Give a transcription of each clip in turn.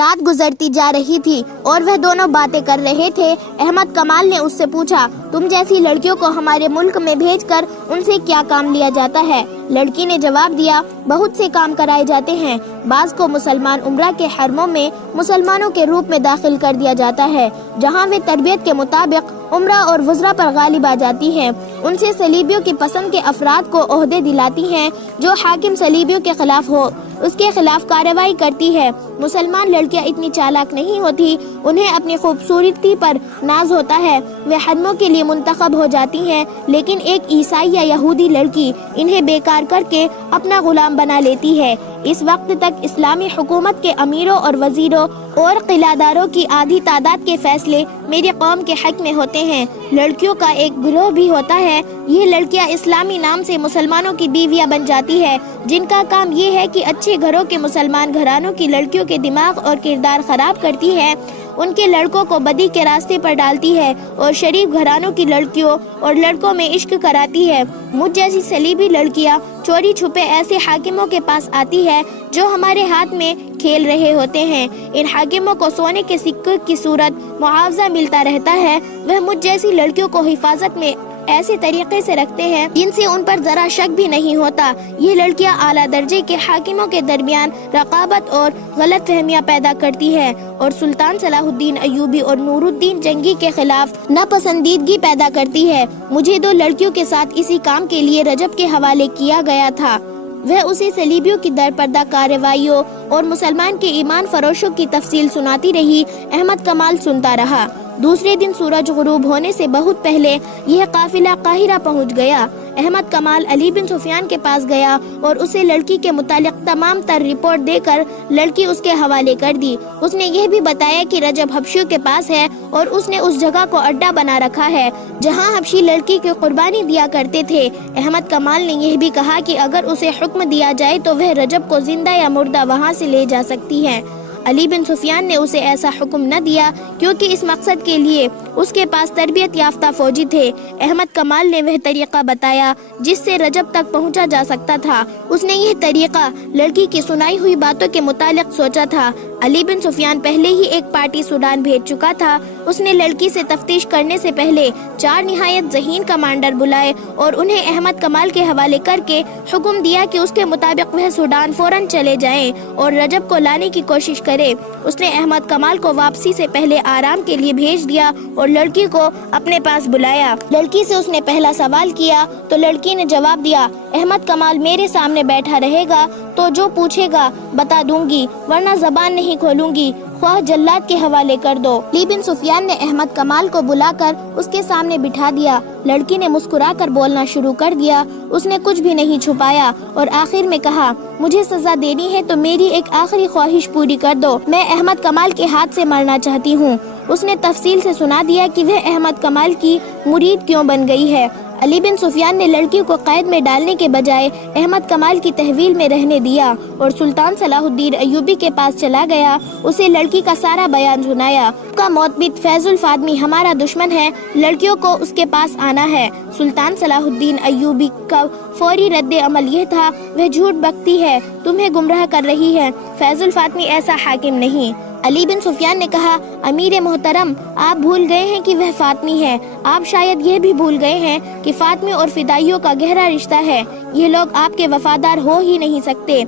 رات گزرتی جا رہی تھی اور وہ دونوں باتیں کر رہے تھے۔ احمد کمال نے اس سے پوچھا، تم جیسی لڑکیوں کو ہمارے ملک میں بھیج کر ان سے کیا کام لیا جاتا ہے؟ لڑکی نے جواب دیا، بہت سے کام کرائے جاتے ہیں۔ بعض کو مسلمان عمرہ کے حرموں میں مسلمانوں کے روپ میں داخل کر دیا جاتا ہے، جہاں وہ تربیت کے مطابق عمرہ اور وزراء پر غالب آ جاتی ہیں۔ ان سے صلیبیوں کی پسند کے افراد کو عہدے دلاتی ہیں۔ جو حاکم صلیبیوں کے خلاف ہو اس کے خلاف کارروائی کرتی ہے۔ مسلمان لڑکیاں اتنی چالاک نہیں ہوتی، انہیں اپنی خوبصورتی پر ناز ہوتا ہے، وہ حرموں کے لیے منتخب ہو جاتی ہیں، لیکن ایک عیسائی یا یہودی لڑکی انہیں بیکار کر کے اپنا غلام بنا لیتی ہے۔ اس وقت تک اسلامی حکومت کے امیروں اور وزیروں اور قلعہ داروں کی آدھی تعداد کے فیصلے میری قوم کے حق میں ہوتے ہیں۔ لڑکیوں کا ایک گروہ بھی ہوتا ہے، یہ لڑکیاں اسلامی نام سے مسلمانوں کی بیویاں بن جاتی ہے، جن کا کام یہ ہے کہ اچھے گھروں کے مسلمان گھرانوں کی لڑکیوں کے دماغ اور کردار خراب کرتی ہے، ان کے لڑکوں کو بدی کے راستے پر ڈالتی ہے اور شریف گھرانوں کی لڑکیوں اور لڑکوں میں عشق کراتی ہے۔ مجھ جیسی صلیبی لڑکیاں چوری چھپے ایسے حاکموں کے پاس آتی ہے جو ہمارے ہاتھ میں کھیل رہے ہوتے ہیں۔ ان حاکموں کو سونے کے سکے کی صورت معاوضہ ملتا رہتا ہے، وہ مجھ جیسی لڑکیوں کو حفاظت میں ایسے طریقے سے رکھتے ہیں جن سے ان پر ذرا شک بھی نہیں ہوتا۔ یہ لڑکیاں اعلیٰ درجے کے حاکموں کے درمیان رقابت اور غلط فہمیاں پیدا کرتی ہے اور سلطان صلاح الدین ایوبی اور نور الدین جنگی کے خلاف ناپسندیدگی پیدا کرتی ہے۔ مجھے دو لڑکیوں کے ساتھ اسی کام کے لیے رجب کے حوالے کیا گیا تھا۔ وہ اسے صلیبیوں کی درپردہ کارروائیوں اور مسلمان کے ایمان فروشوں کی تفصیل سناتی رہی۔ احمد کمال سنتا رہا۔ دوسرے دن سورج غروب ہونے سے بہت پہلے یہ قافلہ قاہرہ پہنچ گیا۔ احمد کمال علی بن سفیان کے پاس گیا اور اسے لڑکی کے متعلق تمام تر رپورٹ دے کر لڑکی اس کے حوالے کر دی۔ اس نے یہ بھی بتایا کہ رجب حبشیوں کے پاس ہے اور اس نے اس جگہ کو اڈا بنا رکھا ہے جہاں حبشی لڑکی کی قربانی دیا کرتے تھے۔ احمد کمال نے یہ بھی کہا کہ اگر اسے حکم دیا جائے تو وہ رجب کو زندہ یا مردہ وہاں سے لے جا سکتی ہے۔ علی بن سفیان نے اسے ایسا حکم نہ دیا کیونکہ اس مقصد کے لیے اس کے پاس تربیت یافتہ فوجی تھے۔ احمد کمال نے وہ طریقہ بتایا جس سے رجب تک پہنچا جا سکتا تھا۔ اس نے یہ طریقہ لڑکی کی سنائی ہوئی باتوں کے متعلق سوچا تھا۔ علی بن سفیان پہلے ہی ایک پارٹی سوڈان بھیج چکا تھا۔ اس نے لڑکی سے تفتیش کرنے سے پہلے 4 نہایت ذہین کمانڈر بلائے اور انہیں احمد کمال کے حوالے کر کے حکم دیا کہ اس کے مطابق وہ سوڈان فوراً چلے جائیں اور رجب کو لانے کی کوشش کرے۔ اس نے احمد کمال کو واپسی سے پہلے آرام کے لیے بھیج دیا اور لڑکی کو اپنے پاس بلایا۔ لڑکی سے اس نے پہلا سوال کیا تو لڑکی نے جواب دیا، احمد کمال میرے سامنے بیٹھا رہے گا تو جو پوچھے گا بتا دوں گی، ورنہ زبان نہیں کھولوں گی، خواہ جلاد کے حوالے کر دو۔ علی بن سفیان نے احمد کمال کو بلا کر اس کے سامنے بٹھا دیا۔ لڑکی نے مسکرا کر بولنا شروع کر دیا۔ اس نے کچھ بھی نہیں چھپایا اور آخر میں کہا، مجھے سزا دینی ہے تو میری ایک آخری خواہش پوری کر دو، میں احمد کمال کے ہاتھ سے مرنا چاہتی ہوں۔ اس نے تفصیل سے سنا دیا کہ وہ احمد کمال کی مرید کیوں بن گئی ہے۔ علی بن سفیان نے لڑکی کو قید میں ڈالنے کے بجائے احمد کمال کی تحویل میں رہنے دیا اور سلطان صلاح الدین ایوبی کے پاس چلا گیا۔ اسے لڑکی کا سارا بیان سنایا۔ اس کا موتبت فیض الفاطمی ہمارا دشمن ہے، لڑکیوں کو اس کے پاس آنا ہے۔ سلطان صلاح الدین ایوبی کا فوری رد عمل یہ تھا، وہ جھوٹ بکتی ہے، تمہیں گمراہ کر رہی ہے، فیض الفاطمی ایسا حاکم نہیں۔ علی بن سفیان نے کہا، امیر محترم، آپ بھول گئے ہیں کہ وہ فاطمی ہے، آپ شاید یہ بھی بھول گئے ہیں کہ فاطمی اور فدائیوں کا گہرا رشتہ ہے، یہ لوگ آپ کے وفادار ہو ہی نہیں سکتے۔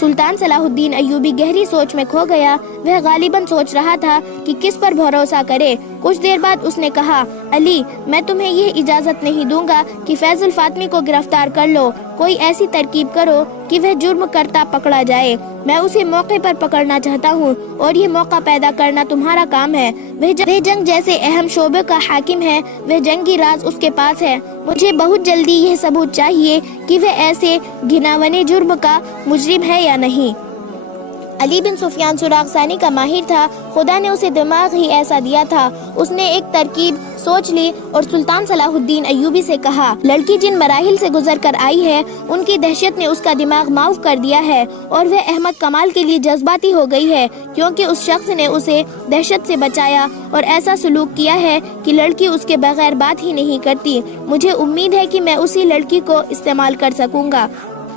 سلطان صلاح الدین ایوبی گہری سوچ میں کھو گیا۔ وہ غالباً سوچ رہا تھا کہ کس پر بھروسہ کرے۔ کچھ دیر بعد اس نے کہا، علی، میں تمہیں یہ اجازت نہیں دوں گا کہ فیض الفاطمی کو گرفتار کر لو، کوئی ایسی ترکیب کرو کہ وہ جرم کرتا پکڑا جائے۔ میں اسے موقع پر پکڑنا چاہتا ہوں اور یہ موقع پیدا کرنا تمہارا کام ہے۔ وہ جنگ جیسے اہم شعبے کا حاکم ہے، وہ جنگی راز اس کے پاس ہے۔ مجھے بہت جلدی یہ ثبوت چاہیے کہ وہ ایسے گھناونے جرم کا مجرم ہے یا نہیں۔ علی بن سفیان سراغ ثانی کا ماہر تھا، خدا نے اسے دماغ ہی ایسا دیا تھا۔ اس نے ایک ترکیب سوچ لی اور سلطان صلاح الدین ایوبی سے کہا، لڑکی جن مراحل سے گزر کر آئی ہے ان کی دہشت نے اس کا دماغ معاف کر دیا ہے اور وہ احمد کمال کے لیے جذباتی ہو گئی ہے، کیونکہ اس شخص نے اسے دہشت سے بچایا اور ایسا سلوک کیا ہے کہ لڑکی اس کے بغیر بات ہی نہیں کرتی۔ مجھے امید ہے کہ میں اسی لڑکی کو استعمال کر سکوں گا۔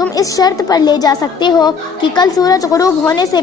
تم اس شرط پر لے جا سکتے ہو کہ کل سورج غروب ہونے سے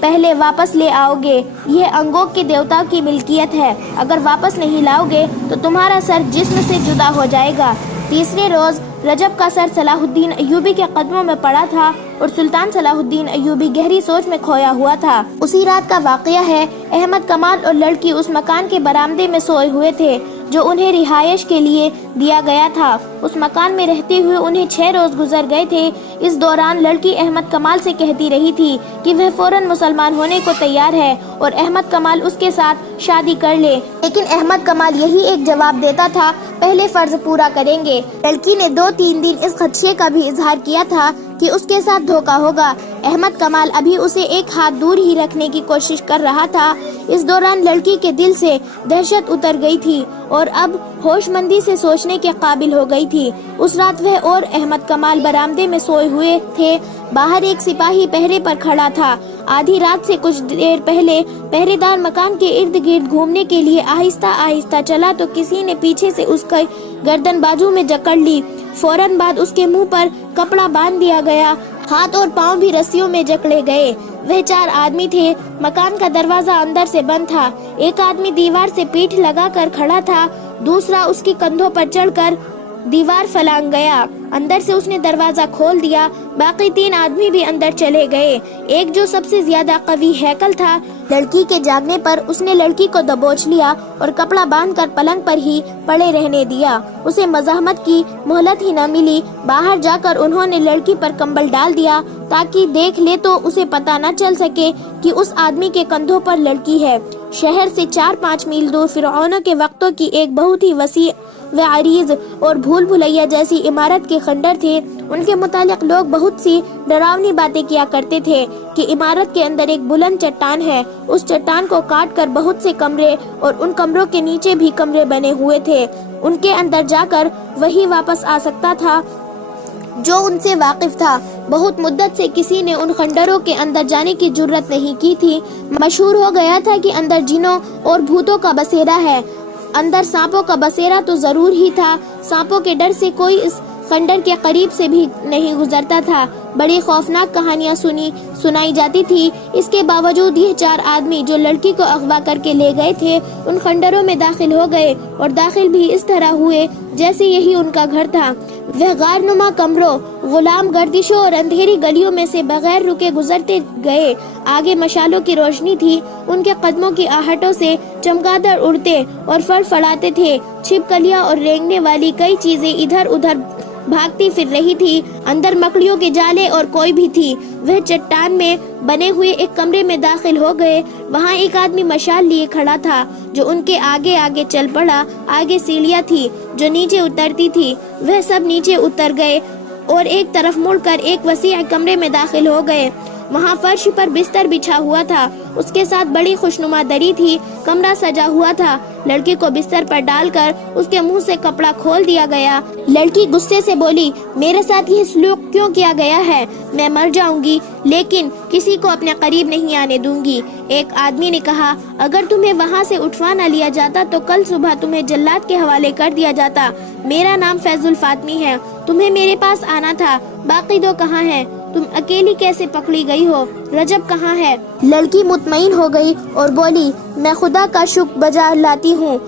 پہلے واپس لے آؤ گے۔ یہ انگوک کے دیوتا کی ملکیت ہے، اگر واپس نہیں لاؤ گے تو تمہارا سر جسم سے جدا ہو جائے گا۔ تیسرے روز رجب کا سر صلاح الدین ایوبی کے قدموں میں پڑا تھا اور سلطان صلاح الدین ایوبی گہری سوچ میں کھویا ہوا تھا۔ اسی رات کا واقعہ ہے، احمد کمال اور لڑکی اس مکان کے برآمدے میں سوئے ہوئے تھے جو انہیں رہائش کے لیے دیا گیا تھا۔ اس مکان میں رہتے ہوئے انہیں 6 روز گزر گئے تھے۔ اس دوران لڑکی احمد کمال سے کہتی رہی تھی کہ وہ فوراً مسلمان ہونے کو تیار ہے اور احمد کمال اس کے ساتھ شادی کر لے، لیکن احمد کمال یہی ایک جواب دیتا تھا، پہلے فرض پورا کریں گے۔ لڑکی نے 2-3 دن اس خدشے کا بھی اظہار کیا تھا کہ اس کے ساتھ دھوکا ہوگا۔ احمد کمال ابھی اسے ایک ہاتھ دور ہی رکھنے کی کوشش کر رہا تھا۔ اس دوران لڑکی کے دل سے دہشت اتر گئی تھی اور اب ہوش مندی سے سوچنے کے قابل ہو گئی تھی۔ اس رات وہ اور احمد کمال برآمدے میں سوئے ہوئے تھے۔ باہر ایک سپاہی پہرے پر کھڑا تھا۔ آدھی رات سے کچھ دیر پہلے پہرے دار مکان کے ارد گرد گھومنے کے لیے آہستہ آہستہ چلا تو کسی نے پیچھے سے اس کی گردن بازو میں جکڑ لی۔ فوراً بعد اس کے منہ پر کپڑا باندھ دیا گیا، ہاتھ اور پاؤں بھی رسیوں میں جکڑے گئے۔ وہ 4 آدمی تھے۔ مکان کا دروازہ اندر سے بند تھا۔ ایک آدمی دیوار سے پیٹھ لگا کر کھڑا تھا، دوسرا اس کے کندھوں پر چڑھ کر دیوار پھلانگ گیا۔ اندر سے اس نے دروازہ کھول دیا۔ باقی 3 آدمی بھی اندر چلے گئے۔ ایک جو سب سے زیادہ قوی ہیکل تھا، لڑکی کے جاگنے پر اس نے لڑکی کو دبوچ لیا اور کپڑا باندھ کر پلنگ پر ہی پڑے رہنے دیا۔ اسے مزاحمت کی مہلت ہی نہ ملی۔ باہر جا کر انہوں نے لڑکی پر کمبل ڈال دیا تاکہ دیکھ لے تو اسے پتہ نہ چل سکے کہ اس آدمی کے کندھوں پر لڑکی ہے۔ شہر سے 4-5 میل دور فرعونوں کے وقتوں کی ایک بہت ہی وسیع و عریض اور بھول بھلیا جیسی عمارت کے خنڈر تھے۔ ان کے متعلق لوگ بہت سی ڈراؤنی باتیں کیا کرتے تھے کہ عمارت کے اندر ایک بلند چٹان ہے۔ اس چٹان کو کاٹ کر بہت سے کمرے اور ان کمروں کے نیچے بھی کمرے بنے ہوئے تھے۔ ان کے اندر جا کر وہی واپس آ سکتا تھا جو ان سے واقف تھا۔ بہت مدت سے کسی نے ان خنڈروں کے اندر جانے کی جرت نہیں کی تھی۔ مشہور ہو گیا تھا کہ اندر جنوں اور بھوتوں کا بسیرا ہے۔ اندر سانپوں کا بسیرا تو ضرور ہی تھا۔ سانپوں کے ڈر سے کوئی اس خنڈر کے قریب سے بھی نہیں گزرتا تھا۔ بڑی خوفناک کہانیاں سنائی جاتی تھی۔ اس کے باوجود یہ 4 آدمی جو لڑکی کو اغوا کر کے لے گئے تھے ان خنڈروں میں داخل ہو گئے اور داخل بھی اس طرح ہوئے جیسے یہی ان کا گھر تھا۔ وہ غار نما کمروں، غلام گردشوں اور اندھیری گلیوں میں سے بغیر رکے گزرتے گئے۔ آگے مشالوں کی روشنی تھی۔ ان کے قدموں کی آہٹوں سے چمگادڑ اڑتے اور فڑفڑاتے تھے۔ چھپکلیاں اور رینگنے والی کئی چیزیں ادھر ادھر بھاگتی پھر رہی تھی۔ اندر مکڑیوں کے جالے اور کوئی بھی تھی۔ وہ چٹان میں بنے ہوئے ایک کمرے میں داخل ہو گئے۔ وہاں ایک آدمی مشال لیے کھڑا تھا جو ان کے آگے آگے چل پڑا۔ آگے سیڑھیاں تھی جو نیچے اترتی تھی۔ وہ سب نیچے اتر گئے اور ایک طرف مڑ کر ایک وسیع کمرے میں داخل ہو گئے۔ وہاں فرش پر بستر بچھا ہوا تھا، اس کے ساتھ بڑی خوشنما دری تھی۔ کمرہ سجا ہوا تھا۔ لڑکی کو بستر پر ڈال کر اس کے منہ سے کپڑا کھول دیا گیا۔ لڑکی غصے سے بولی، میرے ساتھ یہ سلوک کیوں کیا گیا ہے؟ میں مر جاؤں گی لیکن کسی کو اپنے قریب نہیں آنے دوں گی۔ ایک آدمی نے کہا، اگر تمہیں وہاں سے اٹھوا نہ لیا جاتا تو کل صبح تمہیں جلاد کے حوالے کر دیا جاتا۔ میرا نام فیض الفاطمی ہے، تمہیں میرے پاس آنا تھا۔ باقی 2 کہاں ہیں؟ تم اکیلی کیسے پکڑی گئی ہو؟ رجب کہاں ہے؟ لڑکی مطمئن ہو گئی اور بولی، میں خدا کا شکر بجا لاتی ہوں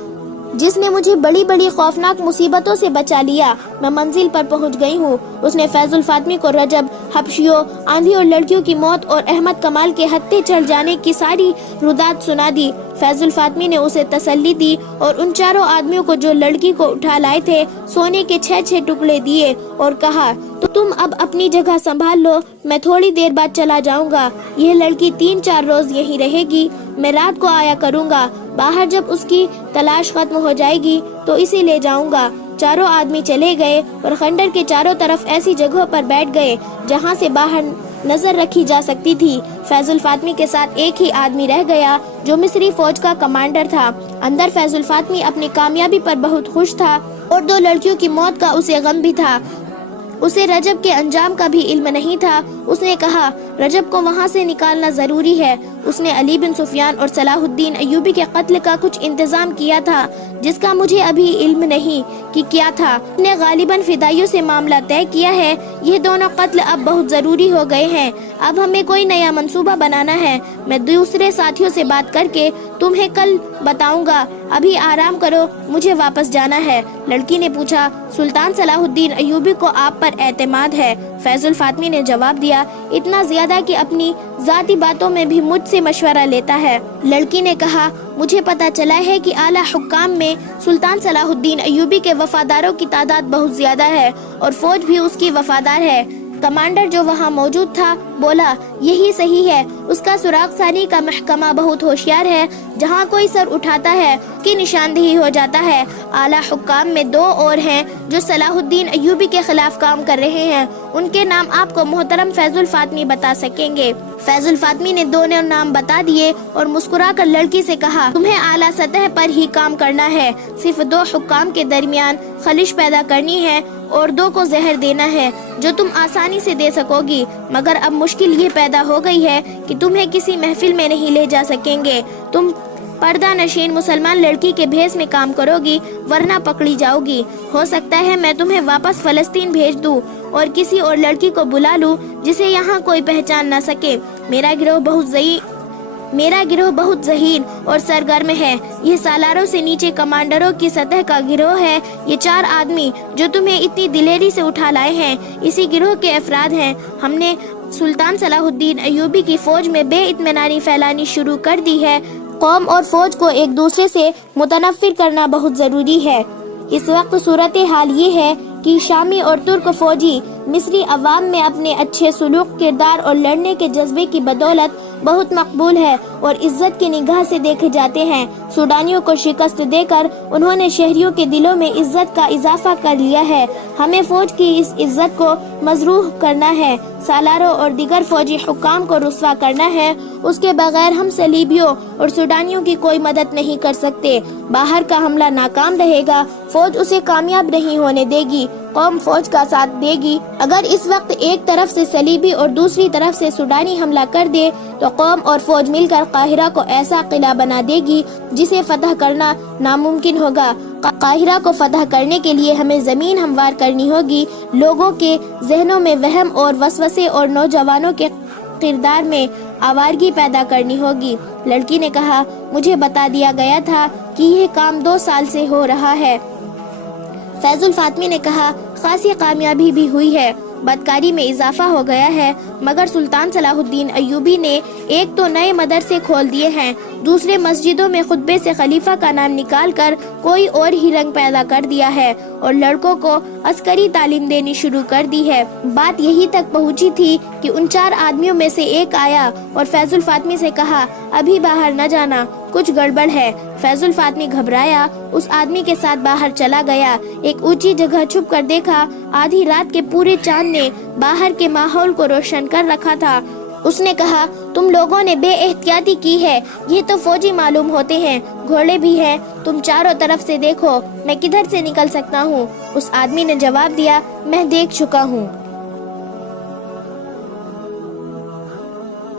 جس نے مجھے بڑی بڑی خوفناک مصیبتوں سے بچا لیا۔ میں منزل پر پہنچ گئی ہوں۔ اس نے فیض الفاطمی کو رجب، حبشیوں، آندھی اور لڑکیوں کی موت اور احمد کمال کے ہتھے چڑھ جانے کی ساری رودات سنا دی۔ فیض الفاطمی نے اسے تسلی دی اور ان 4 آدمیوں کو جو لڑکی کو اٹھا لائے تھے سونے کے 6 ٹکڑے دیے اور کہا، تو تم اب اپنی جگہ سنبھال لو، میں تھوڑی دیر بعد چلا جاؤں گا۔ یہ لڑکی 3-4 روز یہیں رہے گی، میں رات کو آیا کروں گا۔ باہر جب اس کی تلاش ختم ہو جائے گی تو اسے لے جاؤں گا۔ 4 آدمی چلے گئے اور خنڈر کے چاروں طرف ایسی جگہوں پر بیٹھ گئے جہاں سے باہر نظر رکھی جا سکتی تھی۔ فیض الفاطمی کے ساتھ ایک ہی آدمی رہ گیا جو مصری فوج کا کمانڈر تھا۔ اندر فیض الفاطمی اپنی کامیابی پر بہت خوش تھا اور 2 لڑکیوں کی موت کا اسے غم بھی تھا۔ اسے رجب کے انجام کا بھی علم نہیں تھا۔ اس نے کہا رجب کو وہاں سے نکالنا ضروری ہے۔ اس نے علی بن سفیان اور صلاح الدین ایوبی کے قتل کا کچھ انتظام کیا تھا جس کا مجھے ابھی علم نہیں کہ کیا تھا۔ نے غالباً فدائیوں سے معاملہ طے کیا ہے۔ یہ دونوں قتل اب بہت ضروری ہو گئے ہیں۔ اب ہمیں کوئی نیا منصوبہ بنانا ہے۔ میں دوسرے ساتھیوں سے بات کر کے تمہیں کل بتاؤں گا۔ ابھی آرام کرو، مجھے واپس جانا ہے۔ لڑکی نے پوچھا سلطان صلاح الدین ایوبی کو آپ پر اعتماد ہے؟ فیض الفاطمی نے جواب دیا اتنا زیادہ کہ اپنی ذاتی باتوں میں بھی مجھ سے مشورہ لیتا ہے۔ لڑکی نے کہا مجھے پتا چلا ہے کہ اعلیٰ حکام میں سلطان صلاح الدین ایوبی کے وفاداروں کی تعداد بہت زیادہ ہے اور فوج بھی اس کی وفادار ہے۔ کمانڈر جو وہاں موجود تھا بولا یہی صحیح ہے۔ اس کا سراغ ثانی کا محکمہ بہت ہوشیار ہے۔ جہاں کوئی سر اٹھاتا ہے اس کی نشاندہی ہو جاتا ہے۔ اعلیٰ حکام میں 2 اور ہیں جو صلاح الدین ایوبی کے خلاف کام کر رہے ہیں۔ ان کے نام آپ کو محترم فیض الفاطمی بتا سکیں گے۔ فیض الفاطمی نے دونوں نام بتا دیے اور مسکرا کر لڑکی سے کہا تمہیں اعلیٰ سطح پر ہی کام کرنا ہے۔ صرف 2 حکام کے درمیان خلش پیدا کرنی ہے اور 2 کو زہر دینا ہے جو تم آسانی سے دے سکو گی، مگر اب مشکل یہ پیدا ہو گئی ہے کہ تمہیں کسی محفل میں نہیں لے جا سکیں گے۔ تم پردہ نشین مسلمان لڑکی کے بھیس میں کام کرو گی ورنہ پکڑی جاؤ گی۔ ہو سکتا ہے میں تمہیں واپس فلسطین بھیج دوں اور کسی اور لڑکی کو بلا لوں جسے یہاں کوئی پہچان نہ سکے۔ میرا گروہ بہت ذہین اور سرگرم ہے۔ یہ سالاروں سے نیچے کمانڈروں کی سطح کا گروہ ہے۔ یہ 4 آدمی جو تمہیں اتنی دلیری سے اٹھا لائے ہیں اسی گروہ کے افراد ہیں۔ ہم نے سلطان صلاح الدین ایوبی کی فوج میں بے اطمینانی پھیلانی شروع کر دی ہے۔ قوم اور فوج کو ایک دوسرے سے متنفر کرنا بہت ضروری ہے۔ اس وقت صورتحال یہ ہے کہ شامی اور ترک فوجی مصری عوام میں اپنے اچھے سلوک، کردار اور لڑنے کے جذبے کی بدولت بہت مقبول ہے اور عزت کی نگاہ سے دیکھے جاتے ہیں۔ سوڈانیوں کو شکست دے کر انہوں نے شہریوں کے دلوں میں عزت کا اضافہ کر لیا ہے۔ ہمیں فوج کی اس عزت کو مجروح کرنا ہے، سالاروں اور دیگر فوجی حکام کو رسوا کرنا ہے۔ اس کے بغیر ہم صلیبیوں اور سوڈانیوں کی کوئی مدد نہیں کر سکتے۔ باہر کا حملہ ناکام رہے گا، فوج اسے کامیاب نہیں ہونے دے گی، قوم فوج کا ساتھ دے گی۔ اگر اس وقت ایک طرف سے صلیبی اور دوسری طرف سے سوڈانی حملہ کر دے تو قوم اور فوج مل کر قاہرہ کو ایسا قلعہ بنا دے گی جسے فتح کرنا ناممکن ہوگا۔ قاہرہ کو فتح کرنے کے لیے ہمیں زمین ہموار کرنی ہوگی، لوگوں کے ذہنوں میں وہم اور وسوسے اور نوجوانوں کے کردار میں آوارگی پیدا کرنی ہوگی۔ لڑکی نے کہا مجھے بتا دیا گیا تھا کہ یہ کام 2 سال سے ہو رہا ہے۔ فیض الفاطمی نے کہا خاصی کامیابی بھی ہوئی ہے، بدکاری میں اضافہ ہو گیا ہے، مگر سلطان صلاح الدین ایوبی نے ایک تو نئے مدرسے کھول دیے ہیں، دوسرے مسجدوں میں خطبے سے خلیفہ کا نام نکال کر کوئی اور ہی رنگ پیدا کر دیا ہے اور لڑکوں کو عسکری تعلیم دینی شروع کر دی ہے۔ بات یہی تک پہنچی تھی کہ ان 4 آدمیوں میں سے ایک آیا اور فیض الفاطمی سے کہا ابھی باہر نہ جانا، کچھ گڑبڑ ہے۔ فیض الفاطمی گھبرایا، اس آدمی کے ساتھ باہر چلا گیا۔ ایک اونچی جگہ چھپ کر دیکھا، آدھی رات کے پورے چاند نے باہر کے ماحول کو روشن کر رکھا تھا۔ اس نے کہا تم لوگوں نے بے احتیاطی کی ہے، یہ تو فوجی معلوم ہوتے ہیں، گھوڑے بھی ہیں، تم چاروں طرف سے دیکھو، میں کدھر سے نکل سکتا ہوں؟ اس آدمی نے جواب دیا میں دیکھ چکا ہوں۔